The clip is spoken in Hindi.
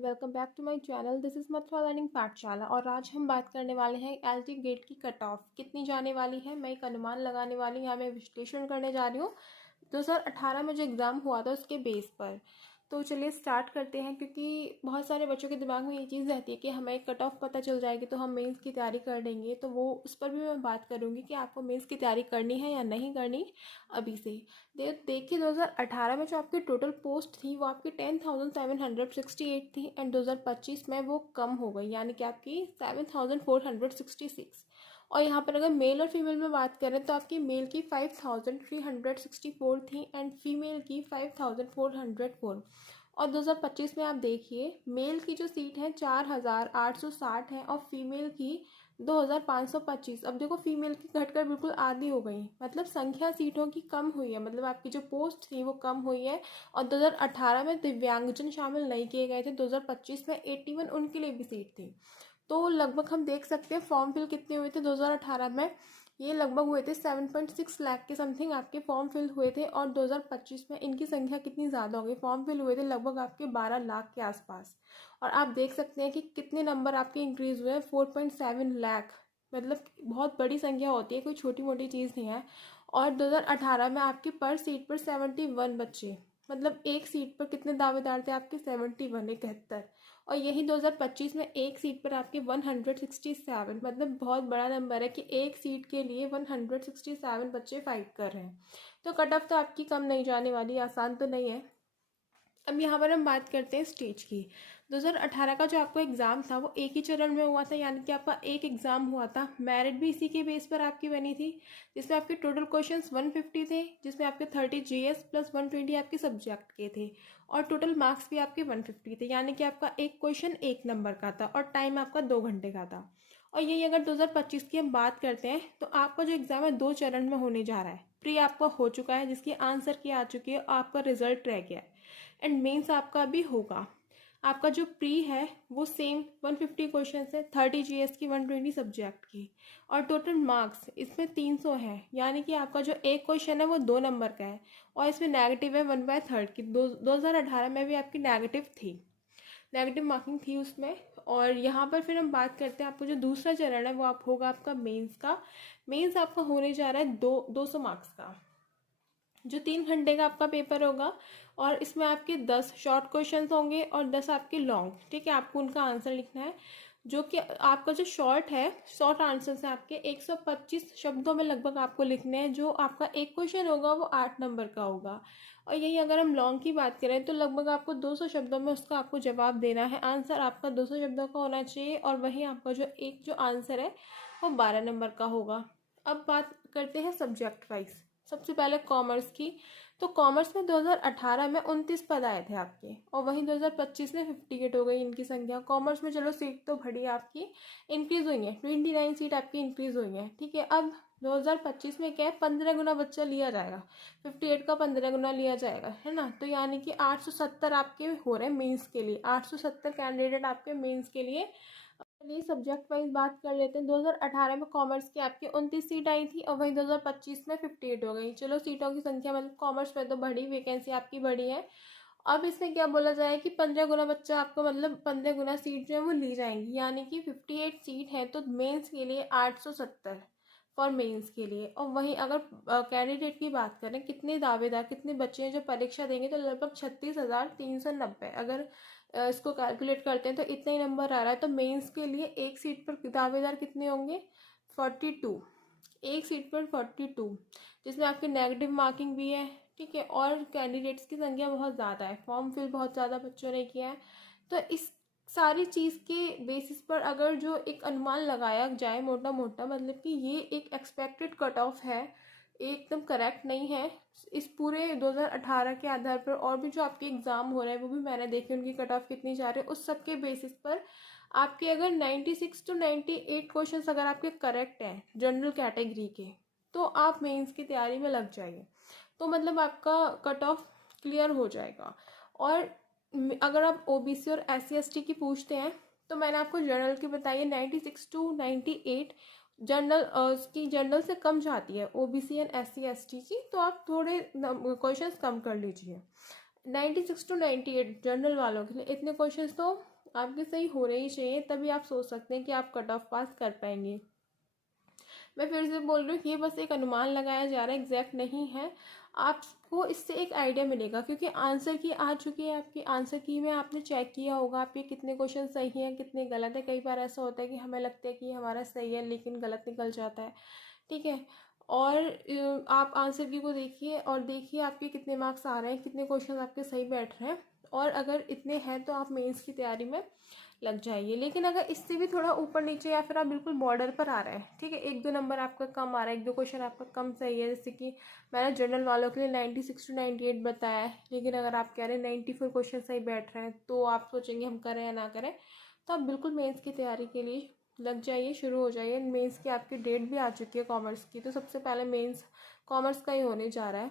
Welcome back to my channel. This is Mathura learning Pathshala और आज हम बात करने वाले हैं एलटी गेट की कट ऑफ कितनी जाने वाली है। मैं एक अनुमान लगाने वाली हूँ, यहाँ मैं विश्लेषण करने जा रही हूँ 2018 में जो एग्ज़ाम हुआ था उसके बेस पर। तो चलिए स्टार्ट करते हैं, क्योंकि बहुत सारे बच्चों के दिमाग में ये चीज़ रहती है कि हमें कट ऑफ पता चल जाएगी तो हम मेंस की तैयारी कर लेंगे। तो वो उस पर भी मैं बात करूँगी कि आपको मेंस की तैयारी करनी है या नहीं करनी अभी से। देखिए 2018 में जो आपकी टोटल पोस्ट थी वो आपकी 10,768 थी एंड 2025 में वो कम हो गई, यानी कि आपकी 7,466। और यहाँ पर अगर मेल और फीमेल में बात करें तो आपकी मेल की 5,364 थी एंड फीमेल की 5,404। और 2025 में आप देखिए मेल की जो सीट है 4,860 है और फीमेल की 2,525। अब देखो फीमेल की घटकर बिल्कुल आधी हो गई, मतलब संख्या सीटों की कम हुई है, मतलब आपकी जो पोस्ट थी वो कम हुई है। और 2018 में दिव्यांगजन शामिल नहीं किए गए थे, 2025 में 81 उनके लिए भी सीट थी। तो लगभग हम देख सकते हैं फॉर्म फिल कितने हुए थे 2018 में, ये लगभग हुए थे 7.6 लाख के समथिंग आपके फॉर्म फिल हुए थे। और 2025 में इनकी संख्या कितनी ज़्यादा हो गई, फॉर्म फिल हुए थे लगभग आपके 12 लाख के आसपास। और आप देख सकते हैं कि कितने नंबर आपके इंक्रीज़ हुए हैं, 4.7 लाख। मतलब बहुत बड़ी संख्या होती है, कोई छोटी मोटी चीज़ नहीं है। और 2018 में आपकी पर सीट पर 71 बच्चे, मतलब एक सीट पर कितने दावेदार थे आपके 71, 71। और यही 2025 में एक सीट पर आपके 167, मतलब बहुत बड़ा नंबर है कि एक सीट के लिए 167 बच्चे फाइट कर रहे हैं। तो कट ऑफ तो आपकी कम नहीं जाने वाली, आसान तो नहीं है। अब यहाँ पर हम बात करते हैं स्टेज की। 2018 का जो आपका एग्ज़ाम था वो एक ही चरण में हुआ था, यानी कि आपका एक एग्ज़ाम हुआ था। मेरिट भी इसी के बेस पर आपकी बनी थी, जिसमें आपके टोटल क्वेश्चंस 150 थे, जिसमें आपके 30 जीएस प्लस 120 आपके सब्जेक्ट के थे। और टोटल मार्क्स भी आपके 150 थे, यानी कि आपका एक क्वेश्चन 1 नंबर का था और टाइम आपका 2 घंटे का था। और यही अगर 2025 की हम बात करते हैं तो आपका जो एग्ज़ाम है 2 चरण में होने जा रहा है। प्री आपका हो चुका है, जिसकी आंसर की आ चुकी है और आपका रिजल्ट रह गया है। एंड मेंस आपका भी होगा। आपका जो प्री है वो सेम 150 क्वेश्चन है, 30 जीएस की, 120 सब्जेक्ट की। और टोटल मार्क्स इसमें 300 है, यानी कि आपका जो एक क्वेश्चन है वो 2 नंबर का है और इसमें नेगेटिव है 1/3 की। 2018 में भी आपकी नेगेटिव थी, नेगेटिव मार्किंग थी उसमें। और यहाँ पर फिर हम बात करते हैं आपको जो दूसरा चरण है वो आप होगा आपका मेंस का। मेंस आपका होने जा रहा है 200 मार्क्स का, जो 3 घंटे का आपका पेपर होगा। और इसमें आपके 10 शॉर्ट क्वेश्चंस होंगे और 10 आपके लॉन्ग। ठीक है, आपको उनका आंसर लिखना है, जो कि आपका जो शॉर्ट है, शॉर्ट आंसर्स है आपके 125 शब्दों में लगभग आपको लिखने हैं। जो आपका एक क्वेश्चन होगा वो 8 नंबर का होगा। और यही अगर हम लॉन्ग की बात करें तो लगभग आपको 200 शब्दों में उसका आपको जवाब देना है। आंसर आपका 200 शब्दों का होना चाहिए और वहीं आपका जो आंसर है वो 12 नंबर का होगा। अब बात करते हैं सब्जेक्ट वाइज। सबसे पहले कॉमर्स की। तो कॉमर्स में 2018 में 29 पद आए थे आपके और वहीं 2025 में 58 हो गई इनकी संख्या। कॉमर्स में चलो सीट तो बढ़ी आपकी, इंक्रीज हुई है, 29 सीट आपकी इंक्रीज हुई है। ठीक है, अब 2025 में क्या है, 15 गुना बच्चा लिया जाएगा, 58 का 15 गुना लिया जाएगा, है ना। तो यानी कि 870 आपके हो रहे हैं मेंस के लिए, 870 कैंडिडेट आपके मेंस के लिए। चलिए सब्जेक्ट वाइज बात कर लेते हैं। 2018 में कॉमर्स की आपकी 29 सीट आई थी और वहीं 2025 में 58 हो गई। चलो सीटों की संख्या मतलब कॉमर्स में तो बढ़ी, वैकेंसी आपकी बढ़ी है। अब इसमें क्या बोला जाए कि 15 गुना बच्चा आपको, मतलब 15 गुना सीट जो है वो ली जाएंगी, यानी कि 58 सीट है तो मेंस के लिए 870 फॉर मेंस के लिए। और वहीं अगर कैंडिडेट की बात करें, कितने दावेदार, कितने बच्चे हैं जो परीक्षा देंगे, तो लगभग 36,390। अगर इसको कैलकुलेट करते हैं तो इतना ही नंबर आ रहा है। तो मेंस के लिए एक सीट पर दावेदार कितने होंगे, 42, एक सीट पर 42, जिसमें आपकी नेगेटिव मार्किंग भी है। ठीक है, और कैंडिडेट्स की संख्या बहुत ज़्यादा है, फॉर्म फिल बहुत ज़्यादा बच्चों ने किया है। तो इस सारी चीज़ के बेसिस पर अगर जो एक अनुमान लगाया जाए मोटा मोटा, मतलब कि ये एक एक्सपेक्टेड कट ऑफ है, एकदम करेक्ट नहीं है। इस पूरे 2018 के आधार पर और भी जो आपके एग्ज़ाम हो रहे हैं वो भी मैंने देखे, उनकी कट ऑफ कितनी जा रही है, उस सब के बेसिस पर आपके अगर 96 to 98 क्वेश्चंस अगर आपके करेक्ट हैं जनरल कैटेगरी के, तो आप मेंस की तैयारी में लग जाइए, तो मतलब आपका कट ऑफ क्लियर हो जाएगा। और अगर आप ओबीसी और SC ST की पूछते हैं तो मैंने आपको जनरल की बताइए 96 to 98 जनरल, उसकी जनरल से कम जाती है, ओबीसी एंड SC ST की, तो आप थोड़े क्वेश्चंस कम कर लीजिए। 96 to 98 जनरल वालों के लिए इतने क्वेश्चंस तो आपके सही होने ही चाहिए, तभी आप सोच सकते हैं कि आप कट ऑफ पास कर पाएंगे। मैं फिर से बोल रही हूँ, ये बस एक अनुमान लगाया जा रहा है, एग्जैक्ट नहीं है। आपको इससे एक आइडिया मिलेगा, क्योंकि आंसर की आ चुकी है आपकी, आंसर की में आपने चेक किया होगा आपके कितने क्वेश्चन सही हैं कितने गलत है। कई बार ऐसा होता है कि हमें लगता है कि हमारा सही है लेकिन गलत निकल जाता है, ठीक है। और आप आंसर की को देखिए और देखिए आपके कितने मार्क्स आ रहे हैं, कितने क्वेश्चन आपके सही बैठ रहे हैं, और अगर इतने हैं तो आप मेंस की तैयारी में लग जाइए। लेकिन अगर इससे भी थोड़ा ऊपर नीचे या फिर आप बिल्कुल बॉर्डर पर आ रहे हैं, ठीक है, एक दो नंबर आपका कम आ रहा है, एक दो क्वेश्चन आपका कम सही है, जैसे कि मैंने जनरल वालों के लिए 96 to 98 बताया है, लेकिन अगर आप कह रहे हैं 94 क्वेश्चन सही बैठ रहे हैं, तो आप सोचेंगे हम करें या ना करें, तो आप बिल्कुल मेंस की तैयारी के लिए लग जाइए, शुरू हो जाइए। मेंस की आपकी डेट भी आ चुकी है कॉमर्स की, तो सबसे पहले मेंस कॉमर्स का ही होने जा रहा है।